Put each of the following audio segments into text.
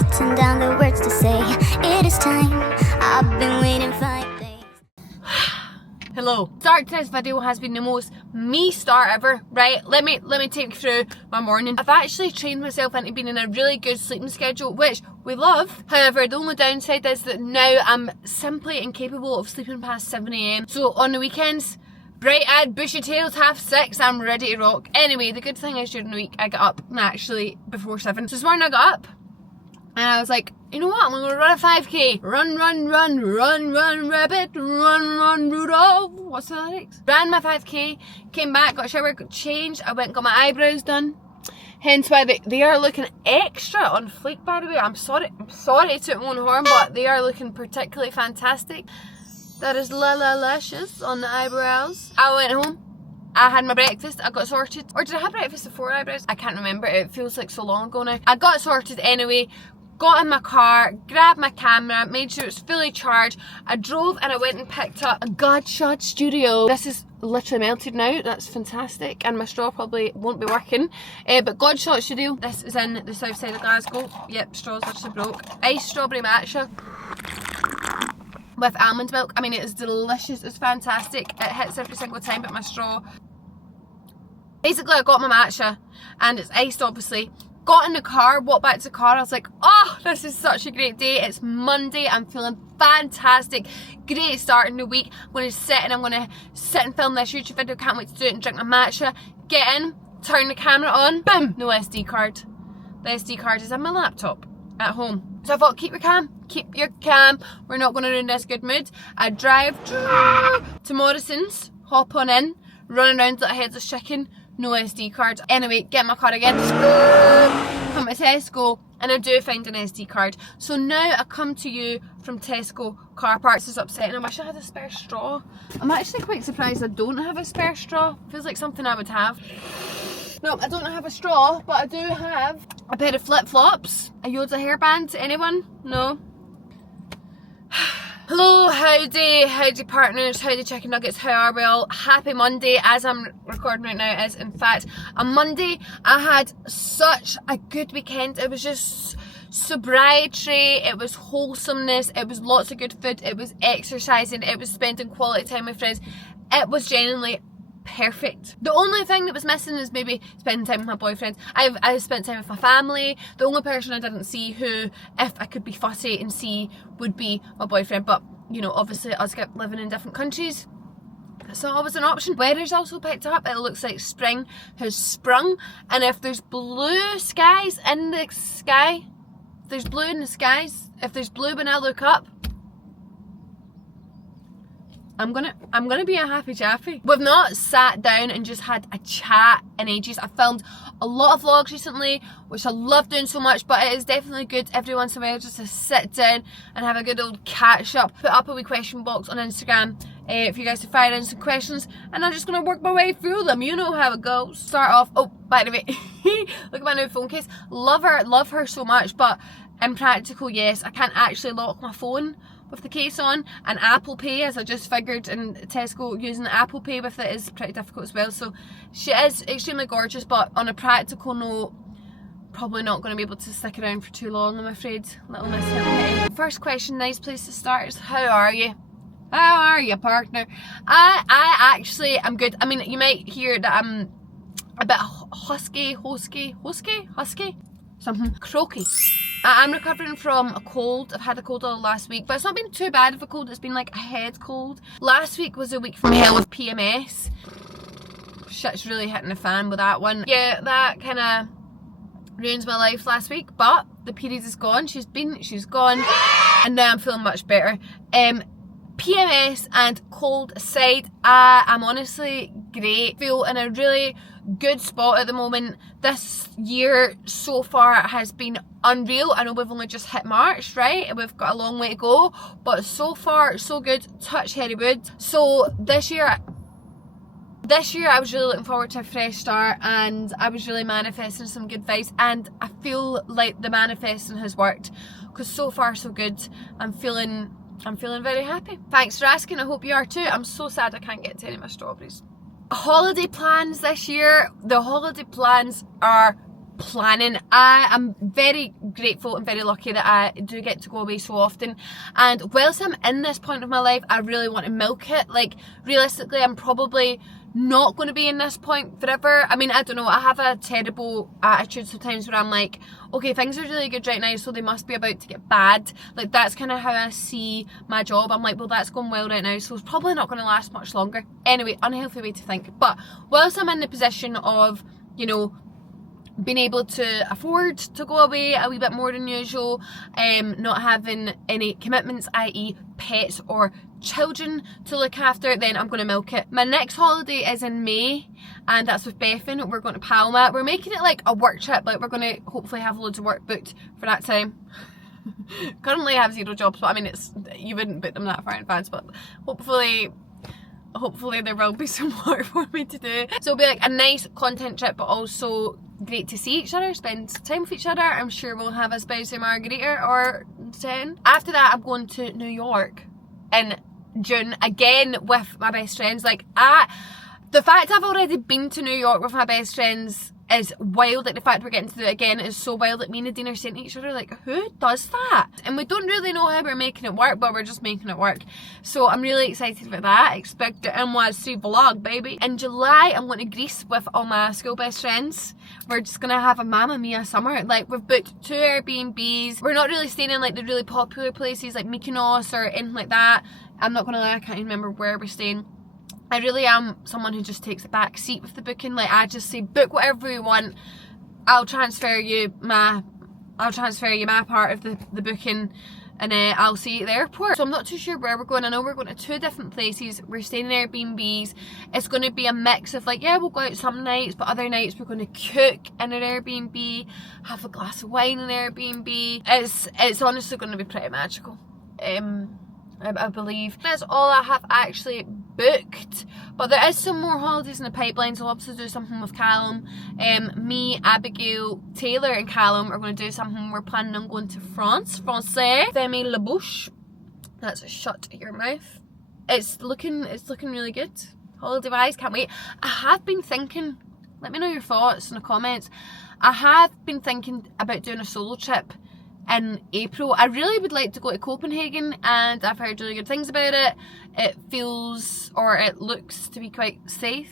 written down the words to say. It is time, I've been waiting 5 days. Hello. Start to this video has been the most me start ever, right? Let me take you through my morning. I've actually trained myself into being in a really good sleeping schedule, which we love. However, the only downside is that now I'm simply incapable of sleeping past 7 AM. So on the weekends, bright-eyed, bushy tails, 6:30, I'm ready to rock. Anyway, the good thing is during the week I get up naturally before 7. So this morning I got up and I was like, you know what, I'm gonna run a 5k. Run, run, run, run, run, rabbit, run, run, Rudolph. What's the lyrics? Ran my 5k, came back, got a shower, got changed, I went and got my eyebrows done. Hence why they are looking extra on fleek, by the way. I'm sorry to toot my own horn, but they are looking particularly fantastic. That is luscious on the eyebrows. I went home, I had my breakfast, I got sorted. Or did I have breakfast before eyebrows? I can't remember, it feels like so long ago now. I got sorted anyway, got in my car, grabbed my camera, made sure it was fully charged. I drove and I went and picked up a Godshot Studio. This is literally melted now, that's fantastic. And my straw probably won't be working. But Godshot Studio, this is in the south side of Glasgow. Yep, straw's literally broke. Iced strawberry matcha with almond milk. I mean, it is delicious, it's fantastic. It hits every single time, but my straw. Basically, I got my matcha and it's iced obviously. Got in the car, walked back to the car, I was like, oh, this is such a great day. It's Monday, I'm feeling fantastic. Great start in the week. I'm going to sit and film this YouTube video. Can't wait to do it and drink my matcha. Get in, turn the camera on, boom, no SD card. The SD card is in my laptop at home. So I thought, keep your calm. We're not going to ruin this good mood. I drive to Morrison's, hop on in, run around like a headless chicken. No SD card. Anyway, get my car again. Come to Tesco and I do find an SD card. So now I come to you from Tesco car park. This is upsetting. I wish I had a spare straw. I'm actually quite surprised I don't have a spare straw. Feels like something I would have. No, I don't have a straw, but I do have a pair of flip-flops, a Yoda hairband. Anyone? No? Hello, howdy partners, howdy chicken nuggets, how are we all? Happy Monday. As I'm recording right now is in fact a Monday. I had such a good weekend. It was just sobriety, it was wholesomeness, it was lots of good food, it was exercising, it was spending quality time with friends. It was genuinely perfect. The only thing that was missing is maybe spending time with my boyfriend. I spent time with my family. The only person I didn't see who, if I could be fussy and see, would be my boyfriend. But, you know, obviously us living in different countries, that's not always an option. Weather's also picked up. It looks like spring has sprung. And if there's blue skies in the sky, if there's blue in the skies, if there's blue when I look up, I'm gonna be a happy chappy. We've not sat down and just had a chat in ages. I filmed a lot of vlogs recently, which I love doing so much, but it is definitely good every once in a while just to sit down and have a good old catch up. Put up a wee question box on Instagram for you guys to fire in some questions, and I'm just gonna work my way through them. You know how it goes. Start off, oh, by the way, look at my new phone case. Love her so much, but in practical, yes, I can't actually lock my phone with the case on, and Apple Pay, as I just figured in Tesco, using Apple Pay with it is pretty difficult as well. So she is extremely gorgeous, but on a practical note, probably not going to be able to stick around for too long, I'm afraid. Little Miss Hippity. First question, nice place to start, is how are you? How are you, partner? I actually am good. I mean, you might hear that I'm a bit husky, something croaky. I'm recovering from a cold. I've had a cold all last week, but it's not been too bad of a cold. It's been like a head cold. Last week was a week from hell with PMS. Shit's really hitting the fan with that one. Yeah, that kind of ruins my life last week, but the period is gone. She's gone, and now I'm feeling much better. PMS and cold aside, I'm honestly great. Feel in a really good spot at the moment. This year so far has been unreal. I know we've only just hit March, right? We've got a long way to go, but so far so good. Touch hairy wood. So this year I was really looking forward to a fresh start, and I was really manifesting some good vibes, and I feel like the manifesting has worked, because so far so good. I'm feeling very happy. Thanks for asking, I hope you are too. I'm so sad I can't get to any of my strawberries. Holiday plans this year, the holiday plans are planning. I am very grateful and very lucky that I do get to go away so often, and whilst I'm in this point of my life, I really want to milk it. Like, realistically, I'm probably not going to be in this point forever. I mean, I don't know, I have a terrible attitude sometimes where I'm like, okay, things are really good right now, so they must be about to get bad. Like, that's kind of how I see my job. I'm like, well, that's going well right now, so it's probably not going to last much longer. Anyway, unhealthy way to think. But whilst I'm in the position of, you know, being able to afford to go away a wee bit more than usual, not having any commitments, i.e. pets or children to look after, then I'm going to milk it. My next holiday is in May, and that's with Bethan. We're going to Palma. We're making it like a work trip. Like, we're going to hopefully have loads of work booked for that time. Currently I have 0 jobs, but I mean, you wouldn't book them that far in advance, but hopefully there will be some work for me to do. So it'll be like a nice content trip, but also great to see each other, spend time with each other. I'm sure we'll have a spicy margarita or 10. After that, I'm going to New York in June, again with my best friends. Like, the fact I've already been to New York with my best friends is wild. Like, the fact we're getting to do it again is so wild. Like, me and Nadine are saying to each other, like, who does that? And we don't really know how we're making it work, but we're just making it work. So I'm really excited about that. Expect it in NYC vlog, baby. In July, I'm going to Greece with all my school best friends. We're just going to have a Mamma Mia summer. Like, we've booked 2 Airbnbs. We're not really staying in like the really popular places like Mykonos or anything like that. I'm not going to lie, I can't even remember where we're staying. I really am someone who just takes a back seat with the booking. Like, I just say, book whatever you want. I'll transfer you my part of the booking, and I'll see you at the airport. So I'm not too sure where we're going. I know we're going to 2 different places. We're staying in Airbnbs. It's going to be a mix of like, yeah, we'll go out some nights, but other nights we're going to cook in an Airbnb, have a glass of wine in an Airbnb. It's honestly going to be pretty magical. I believe that's all I have actually booked, but there is some more holidays in the pipeline. So I'll obviously do something with Callum. Me, Abigail, Taylor and Callum are going to do something. We're planning on going to France. Français. Fermez la bouche. That's shut your mouth. It's looking really good. Holiday wise, can't wait. I have been thinking, let me know your thoughts in the comments. I have been thinking about doing a solo trip in April. I really would like to go to Copenhagen, and I've heard really good things about it. It feels, or it looks to be quite safe.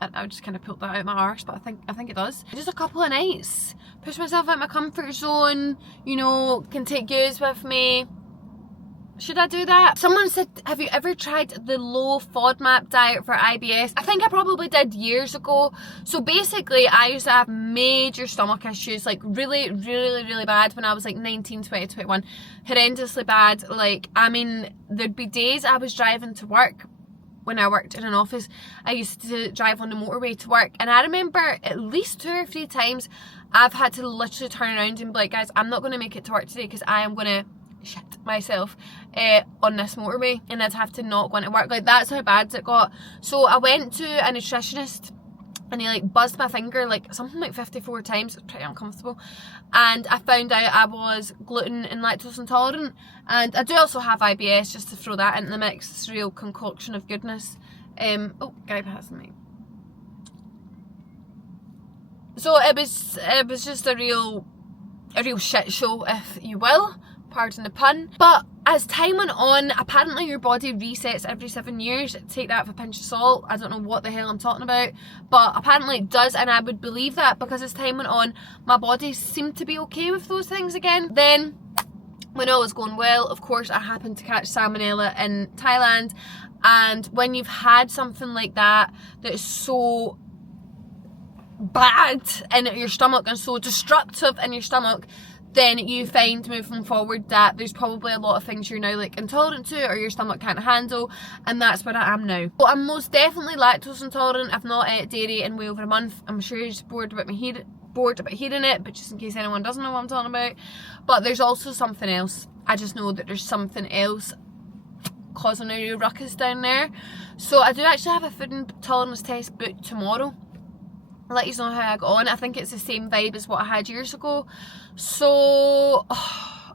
I just kind of pulled that out of my arse, but I think it does. Just a couple of nights, push myself out of my comfort zone, you know, can take yous with me. Should I do that? Someone said, have you ever tried the low FODMAP diet for IBS? I think I probably did years ago. So basically, I used to have major stomach issues, like really bad when I was like 19, 20, 21. Horrendously bad. Like, I mean, there'd be days I was driving to work. When I worked in an office, I used to drive on the motorway to work, and I remember at least 2 or 3 times I've had to literally turn around and be like, guys, I'm not going to make it to work today because I am going to shit myself on this motorway, and I'd have to not go into work. Like, that's how bad it got. So I went to a nutritionist, and he like buzzed my finger like something like 54 times. It's pretty uncomfortable. And I found out I was gluten and lactose intolerant, and I do also have IBS, just to throw that into the mix. It's a real concoction of goodness. Oh, guy passing me. So it was just a real shit show, if you will. Pardon the pun. But as time went on, apparently your body resets every 7 years. Take that with a pinch of salt. I don't know what the hell I'm talking about, but apparently it does, and I would believe that because as time went on, my body seemed to be okay with those things again. Then, when all was going well, of course, I happened to catch salmonella in Thailand, and when you've had something like that is so bad in your stomach and so destructive in your stomach, then you find moving forward that there's probably a lot of things you're now like intolerant to or your stomach can't handle, and that's where I am now. So I'm most definitely lactose intolerant. I've not ate dairy in way over a month. I'm sure you're just bored about hearing it, but just in case anyone doesn't know what I'm talking about. But there's also something else. I just know that there's something else causing a real ruckus down there. So I do actually have a food intolerance test booked tomorrow. I'll let you know how I got on. I think it's the same vibe as what I had years ago. So,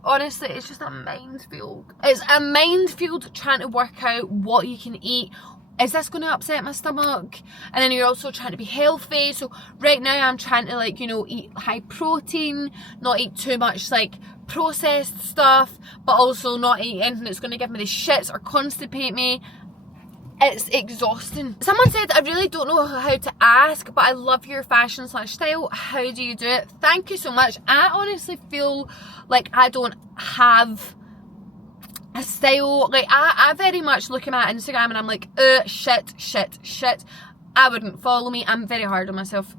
honestly, it's just a minefield. It's a minefield trying to work out what you can eat, is this going to upset my stomach? And then you're also trying to be healthy. So right now I'm trying to, like, you know, eat high protein, not eat too much like processed stuff, but also not eat anything that's going to give me the shits or constipate me. It's exhausting. Someone said, I really don't know how to ask, but I love your fashion / style. How do you do it? Thank you so much. I honestly feel like I don't have a style. Like, I very much look at my Instagram and I'm like, shit. I wouldn't follow me. I'm very hard on myself.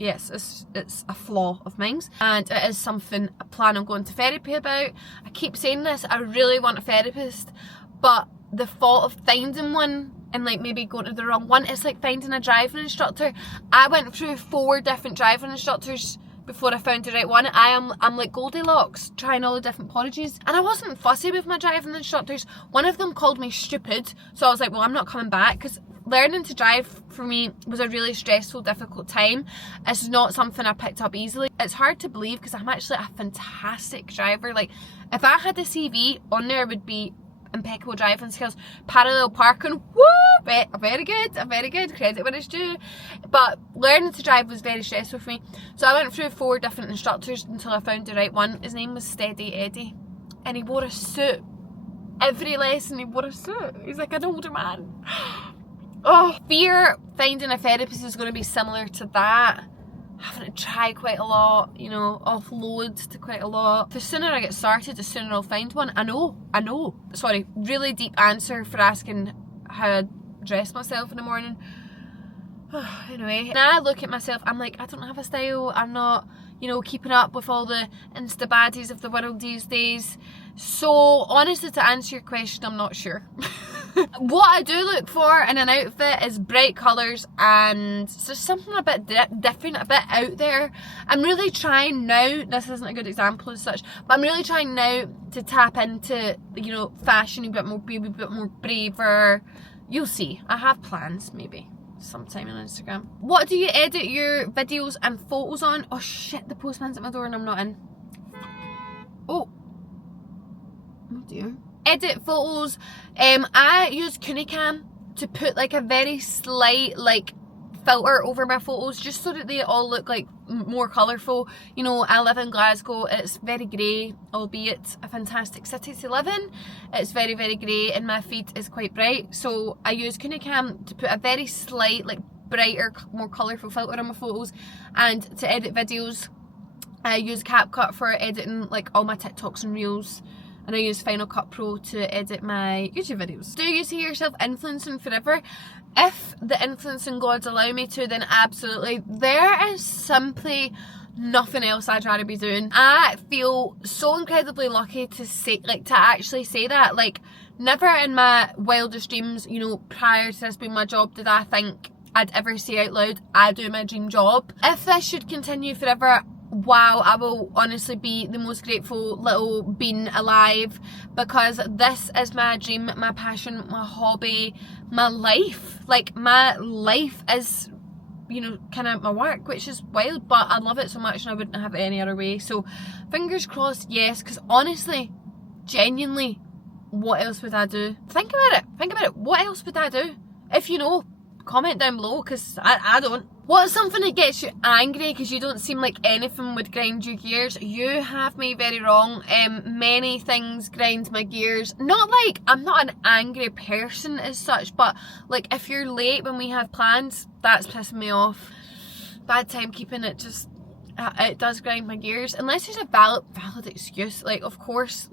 Yes, it's a flaw of mine, and it is something I plan on going to therapy about. I keep saying this, I really want a therapist, but the thought of finding one and like maybe going to the wrong one, it's like finding a driving instructor. I went through 4 different driving instructors before I found the right one. I'm like Goldilocks, trying all the different porridges, and I wasn't fussy with my driving instructors. One of them called me stupid, so I was like, well, I'm not coming back, because learning to drive for me was a really stressful, difficult time. It's not something I picked up easily. It's hard to believe because I'm actually a fantastic driver. Like, if I had a CV on there, it would be impeccable driving skills, parallel parking, woo, very good, credit where it's due. But learning to drive was very stressful for me, so I went through 4 different instructors until I found the right one. His name was Steady Eddie, and he wore a suit. Every lesson he wore a suit. He's like an older man. Oh, fear finding a therapist is going to be similar to that. Having to try quite a lot, you know, offload to quite a lot. The sooner I get started, the sooner I'll find one. I know. Sorry, really deep answer for asking how I dress myself in the morning. Anyway, when I look at myself, I'm like, I don't have a style. I'm not, you know, keeping up with all the Insta baddies of the world these days. So honestly, to answer your question, I'm not sure. What I do look for in an outfit is bright colours and just something a bit different, a bit out there. I'm really trying now, this isn't a good example as such, but I'm really trying now to tap into, you know, fashion a bit more, be a bit more braver. You'll see, I have plans maybe sometime on Instagram. What do you edit your videos and photos on? Oh shit, the postman's at my door and I'm not in. Oh dear. Edit photos. I use Cam to put like a very slight like filter over my photos, just so that they all look like more colourful. You know, I live in Glasgow, it's very grey, albeit a fantastic city to live in. It's very grey and my feed is quite bright, so I use Cam to put a very slight like brighter, more colourful filter on my photos. And to edit videos, I use CapCut for editing like all my TikToks and Reels, and I use Final Cut Pro to edit my YouTube videos. Do you see yourself influencing forever? If the influencing gods allow me to, then absolutely. There is simply nothing else I'd rather be doing. I feel so incredibly lucky to say, like, to actually say that. Like, never in my wildest dreams, you know, prior to this being my job, did I think I'd ever say out loud, I do my dream job. If this should continue forever, wow, I will honestly be the most grateful little bean alive, because this is my dream, my passion, my hobby, my life. Like, my life is, you know, kind of my work, which is wild, but I love it so much and I wouldn't have it any other way. So fingers crossed, yes, because honestly, genuinely, what else would I do? Think about it, what else would I do? If you know, comment down below, because I don't. What's something that gets you angry because you don't seem like anything would grind your gears? You have me very wrong. Many things grind my gears. Not like, I'm not an angry person as such, but like if you're late when we have plans, that's pissing me off. Bad timekeeping, it just, it does grind my gears. Unless there's a valid excuse, like of course,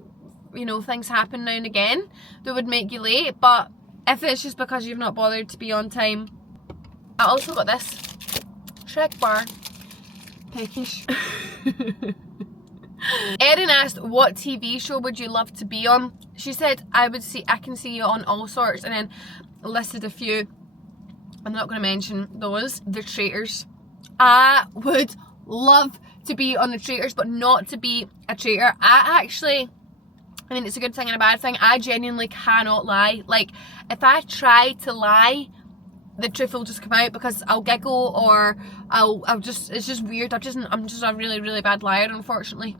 you know, things happen now and again that would make you late, but if it's just because you've not bothered to be on time. I also got this Shrek bar, peckish. Erin asked, what TV show would you love to be on? She said, I can see you on all sorts, and then listed a few. I'm not going to mention those. The Traitors. I would love to be on The Traitors, but not to be a traitor. I mean, it's a good thing and a bad thing. I genuinely cannot lie. Like, if I try to lie, the truth will just come out, because I'll giggle or I'll just, it's just weird. I'm just a really bad liar, unfortunately.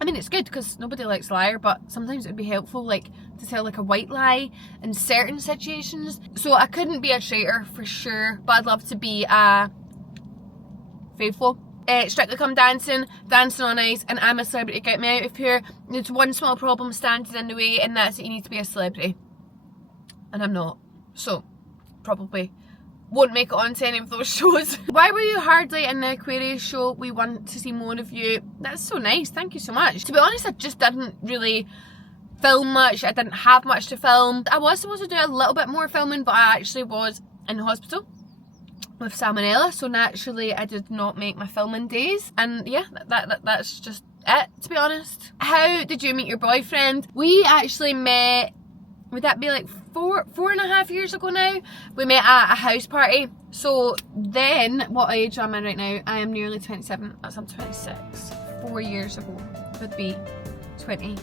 I mean, it's good because nobody likes a liar, but sometimes it would be helpful, like, to tell like a white lie in certain situations. So I couldn't be a traitor for sure, but I'd love to be a faithful. Strictly Come Dancing, Dancing on Ice, and I'm a Celebrity, Get Me Out of Here. There's one small problem standing in the way, and that's that you need to be a celebrity. And I'm not. So, probably won't make it onto any of those shows. Why were you hardly in the Aquarius show? We want to see more of you. That's so nice, thank you so much. To be honest, I just didn't really film much. I didn't have much to film. I was supposed to do a little bit more filming, but I actually was in the hospital with salmonella, so naturally I did not make my filming days, and yeah, that's just it, to be honest. How did you meet your boyfriend? We actually met, would that be like four and a half years ago now? We met at a house party. So then, what age am I right now? I am nearly 27, that's I'm 26. 4 years ago would be 22,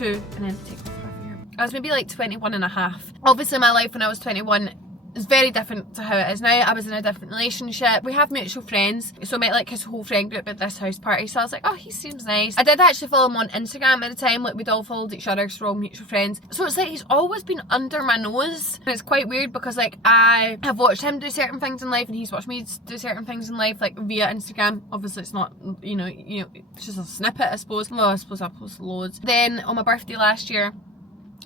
and then take off half a year. I was maybe like 21 and a half. Obviously my life when I was 21 is very different to how it is now. I was in a different relationship. We have mutual friends, so I met like his whole friend group at this house party, so I was like, oh, he seems nice. I did actually follow him on Instagram at the time, like we'd all followed each other because we're all mutual friends. So it's like he's always been under my nose, and it's quite weird because like I have watched him do certain things in life and he's watched me do certain things in life, like via Instagram. Obviously it's not, you know, it's just a snippet, I suppose. Well, I suppose I post loads. Then on my birthday last year,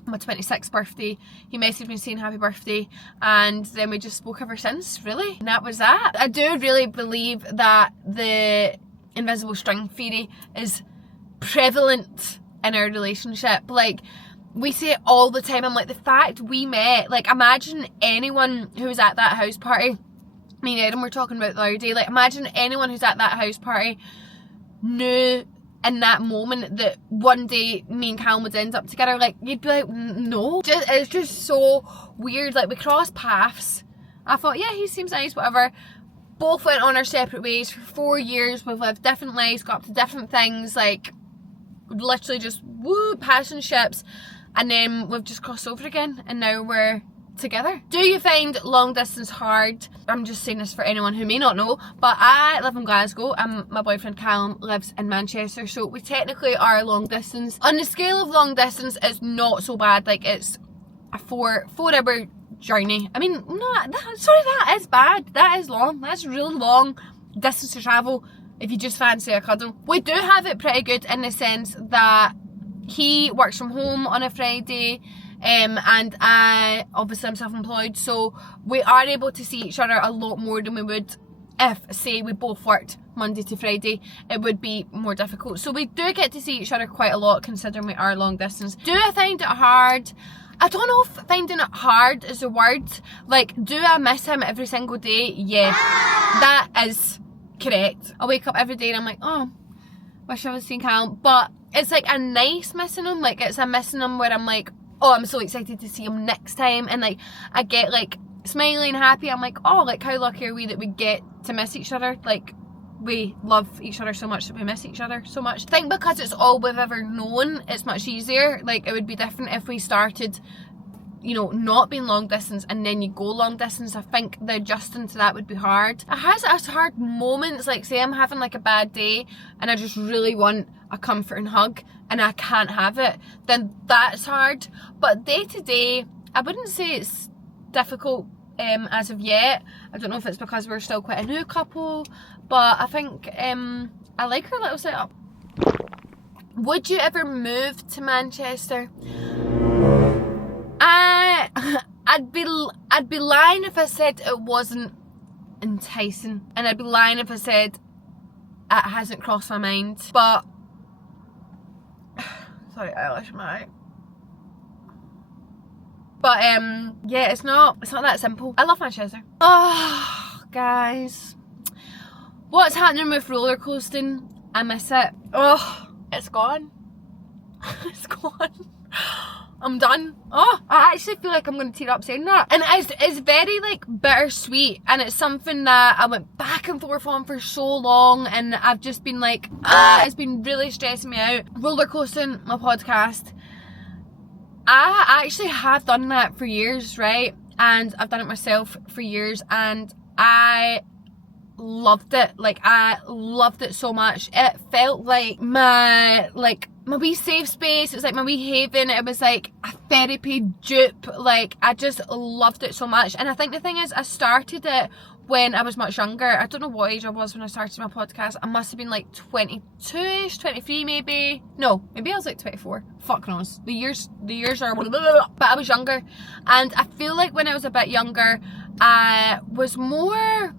my 26th birthday, he messaged me saying happy birthday, and then we just spoke ever since, really, and that was that. I do really believe that the invisible string theory is prevalent in our relationship. Like, we say it all the time. I'm like, the fact we met, like, imagine anyone who was at that house party, me and Adam were talking about the other day, like, imagine anyone who's at that house party knew in that moment that one day me and Callum would end up together. Like, you'd be like, no. It's just so weird. Like, we crossed paths. I thought, yeah, he seems nice, whatever. Both went on our separate ways for 4 years. We've lived different lives, got up to different things, like, literally just, woo, passing ships. And then we've just crossed over again, and now we're together. Do you find long distance hard? I'm just saying this for anyone who may not know, but I live in Glasgow and my boyfriend Callum lives in Manchester, so we technically are long distance. On the scale of long distance, it's not so bad. Like, it's a 4 hour journey. I mean, that is bad. That is long. That's really long distance to travel if you just fancy a cuddle. We do have it pretty good in the sense that he works from home on a Friday, and I, obviously I'm self-employed, so we are able to see each other a lot more than we would if, say, we both worked Monday to Friday. It would be more difficult. So we do get to see each other quite a lot, considering we are long distance. Do I find it hard? I don't know if finding it hard is a word. Like, do I miss him every single day? Yeah, that is correct. I wake up every day and I'm like, oh, wish I was seeing Callum. But it's like a nice missing him. Like, it's a missing him where I'm like, oh, I'm so excited to see him next time, and like I get like smiley and happy. I'm like, oh, like how lucky are we that we get to miss each other. Like, we love each other so much that we miss each other so much. I think because it's all we've ever known, it's much easier. Like, it would be different if we started, you know, not being long distance and then you go long distance. I think the adjusting to that would be hard. It has its hard moments, like say I'm having like a bad day and I just really want a comforting hug and I can't have it, then that's hard. But day to day, I wouldn't say it's difficult as of yet. I don't know if it's because we're still quite a new couple, but I think I like our little setup. Would you ever move to Manchester? I'd be lying if I said it wasn't enticing, and I'd be lying if I said it hasn't crossed my mind. But sorry, eyelash in my eye. But yeah, it's not that simple. I love Manchester. Oh, guys, what's happening with roller coasting? I miss it. Oh, it's gone. It's gone. I'm done. Oh, I actually feel like I'm going to tear up saying that. And it's very like bittersweet, and it's something that I went back and forth on for so long, and I've just been like, it's been really stressing me out. Roller coasting, my podcast. I actually have done that for years, right? And I've done it myself for years, and I loved it. Like, I loved it so much. It felt like my my wee safe space. It was like my wee haven. It was like a therapy dupe. Like, I just loved it so much. And I think the thing is, I started it when I was much younger. I don't know what age I was when I started my podcast. I must have been like 22ish, 23 maybe. No, maybe I was like 24. Fuck knows. The years are blah, blah, blah, but I was younger. And I feel like when I was a bit younger, I was more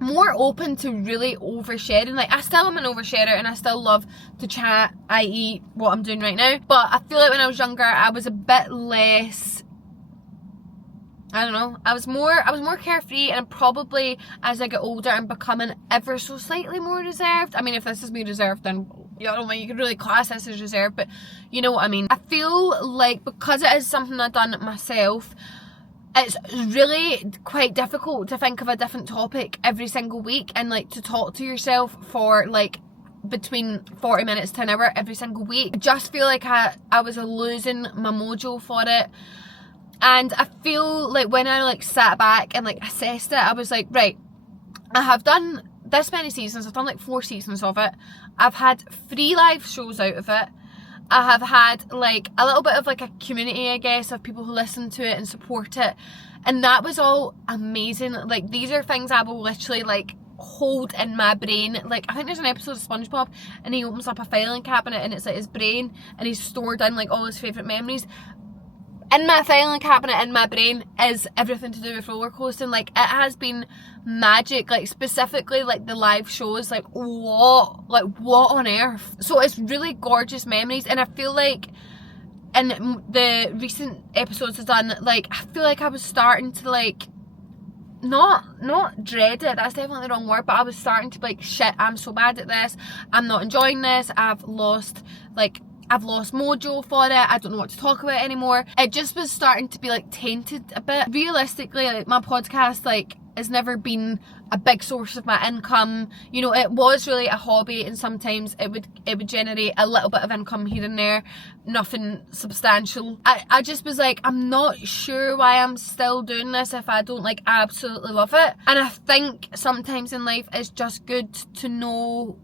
open to really oversharing. Like, I still am an oversharer and I still love to chat, i.e. what I'm doing right now. But I feel like when I was younger, I was a bit less, I don't know, I was more carefree, and probably as I get older I'm becoming ever so slightly more reserved. I mean, if this is me reserved, then I don't think you could really class this as reserved, but you know what I mean. I feel like because it is something I've done myself, it's really quite difficult to think of a different topic every single week and like to talk to yourself for like between 40 minutes to an hour every single week. I just feel like I was losing my mojo for it. And I feel like when I like sat back and like assessed it, I was like, right, I have done this many seasons. I've done like 4 seasons of it. I've had 3 live shows out of it. I have had like a little bit of like a community, I guess, of people who listen to it and support it. And that was all amazing. Like, these are things I will literally like hold in my brain. Like, I think there's an episode of SpongeBob and he opens up a filing cabinet and it's like his brain and he's stored in like all his favourite memories. In my filing cabinet in my brain is everything to do with roller coasting. Like, it has been magic. Like, specifically like the live shows, like what on earth. So it's really gorgeous memories, and I feel like in the recent episodes I've done, like, I feel like I was starting to like not dread it, that's definitely the wrong word, but I was starting to be like, shit, I'm so bad at this, I'm not enjoying this, I've lost mojo for it, I don't know what to talk about anymore. It just was starting to be like tainted a bit. Realistically, like, my podcast like has never been a big source of my income. You know, it was really a hobby, and sometimes it would generate a little bit of income here and there, nothing substantial. I just was like, I'm not sure why I'm still doing this if I don't like absolutely love it. And I think sometimes in life it's just good to know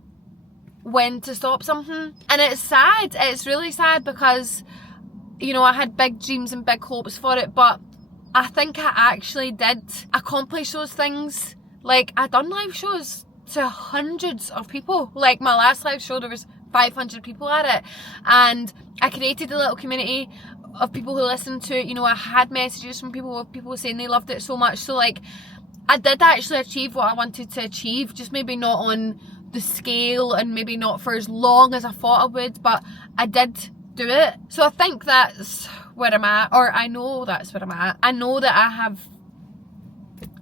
when to stop something. And it's sad, it's really sad, because you know, I had big dreams and big hopes for it, but I think I actually did accomplish those things. Like, I done live shows to hundreds of people. Like, my last live show, there was 500 people at it, and I created a little community of people who listened to it. You know, I had messages from people saying they loved it so much. So like, I did actually achieve what I wanted to achieve, just maybe not on the scale and maybe not for as long as I thought I would, but I did do it. So I think that's where I'm at, or I know that's where I'm at. I know that I have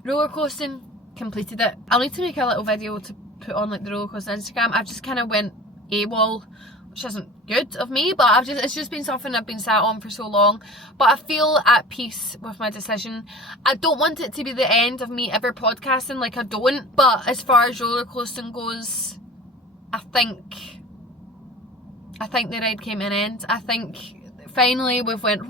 roller coasting completed it. I'll need to make a little video to put on like the roller coaster Instagram. I've just kind of went AWOL, which isn't good of me, but it's just been something I've been sat on for so long. But I feel at peace with my decision. I don't want it to be the end of me ever podcasting, like, I don't. But as far as roller coasting goes, I think the ride came to an end. I think finally we've went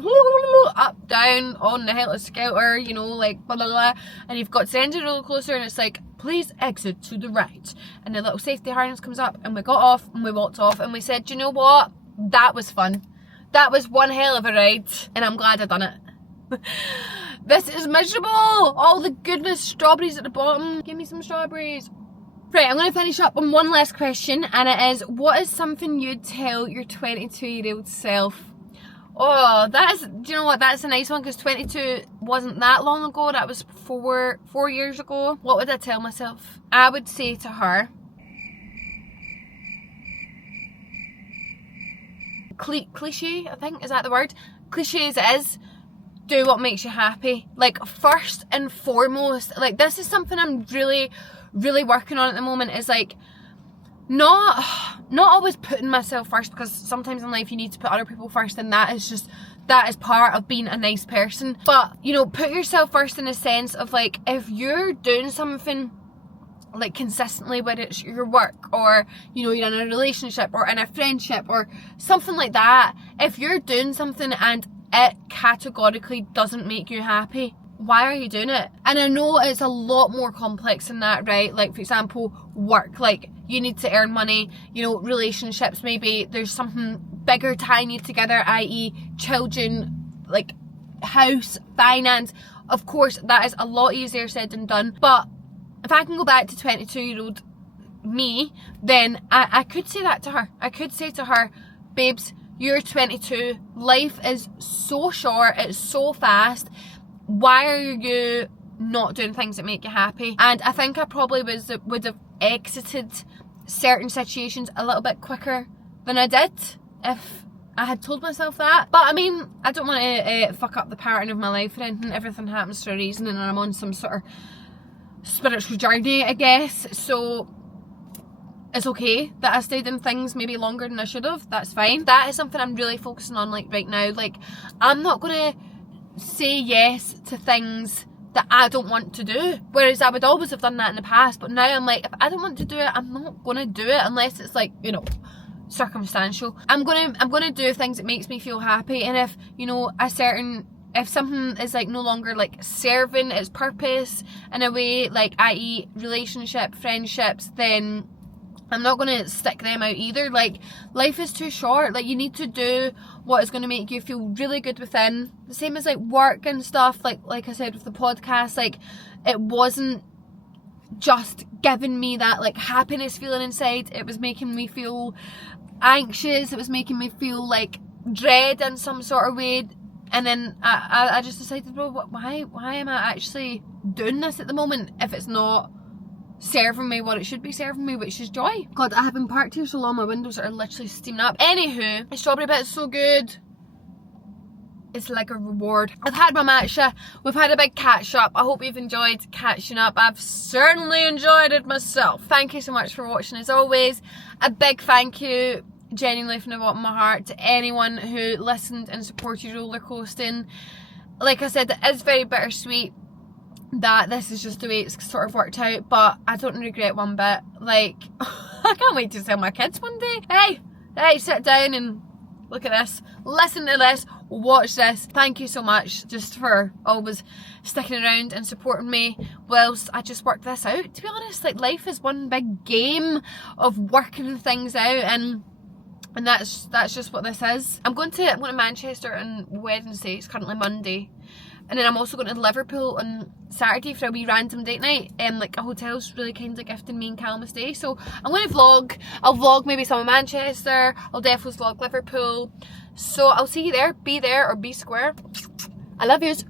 up, down, on the helter skelter, you know, like blah blah blah, and you've got to the end of the roller coaster and it's like, please exit to the right, and the little safety harness comes up, and we got off and we walked off and we said, you know what, that was fun, that was one hell of a ride, and I'm glad I done it. This is miserable, all the goodness, strawberries at the bottom, give me some strawberries. Right, I'm going to finish up on one last question, and it is, what is something you'd tell your 22-year-old self? Oh, do you know what, that's a nice one, because 22 wasn't that long ago, that was four years ago. What would I tell myself? I would say to her, cliche, I think, is that the word? Cliche as it is, do what makes you happy. Like, first and foremost, like, this is something I'm really working on at the moment, is like, not always putting myself first, because sometimes in life you need to put other people first, and that is part of being a nice person. But, you know, put yourself first in a sense of like, if you're doing something like consistently, whether it's your work, or you know, you're in a relationship or in a friendship or something like that, if you're doing something and it categorically doesn't make you happy, why are you doing it? And I know it's a lot more complex than that, right? Like, for example, work, like, you need to earn money, you know, relationships, maybe there's something bigger tie need together, i.e. children, like house, finance. Of course, that is a lot easier said than done. But if I can go back to 22-year-old me, then I could say that to her. I could say to her, babes, you're 22, life is so short, it's so fast. Why are you not doing things that make you happy? And I think I probably would have exited certain situations a little bit quicker than I did if I had told myself that. But I mean, I don't want to fuck up the pattern of my life or anything. Everything happens for a reason, and I'm on some sort of spiritual journey, I guess. So it's okay that I stayed in things maybe longer than I should have. That's fine. That is something I'm really focusing on, like, right now. Like, I'm not gonna say yes to things that I don't want to do, whereas I would always have done that in the past. But now I'm like, if I don't want to do it, I'm not gonna do it unless it's like, you know, circumstantial. I'm gonna do things that makes me feel happy. And if, you know, if something is like no longer like serving its purpose in a way, like i.e. relationship, friendships, then I'm not going to stick them out either. Like, life is too short. Like, you need to do what is going to make you feel really good within. The same as like work and stuff. Like I said with the podcast, like, it wasn't just giving me that like happiness feeling inside. It was making me feel anxious. It was making me feel like dread in some sort of way. And then I just decided, well, why am I actually doing this at the moment if it's not serving me what it should be serving me, which is joy. God, I have been parked here so long, my windows are literally steaming up. Anywho, the strawberry bit is so good. It's like a reward. I've had my matcha. We've had a big catch up. I hope you've enjoyed catching up. I've certainly enjoyed it myself. Thank you so much for watching as always. A big thank you, genuinely from the bottom of my heart, to anyone who listened and supported roller coasting. Like I said, it is very bittersweet that this is just the way it's sort of worked out, but I don't regret one bit. Like, I can't wait to tell my kids one day, hey, sit down and look at this, listen to this, watch this. Thank you so much just for always sticking around and supporting me whilst I just worked this out. To be honest, like, life is one big game of working things out, and that's just what this is. I'm going to Manchester on Wednesday. It's currently Monday. And then I'm also going to Liverpool on Saturday for a wee random date night. Like, a hotel's really kindly gifting me and Callum a stay. So I'm going to vlog. I'll vlog maybe some of Manchester. I'll definitely vlog Liverpool. So I'll see you there. Be there or be square. I love yous.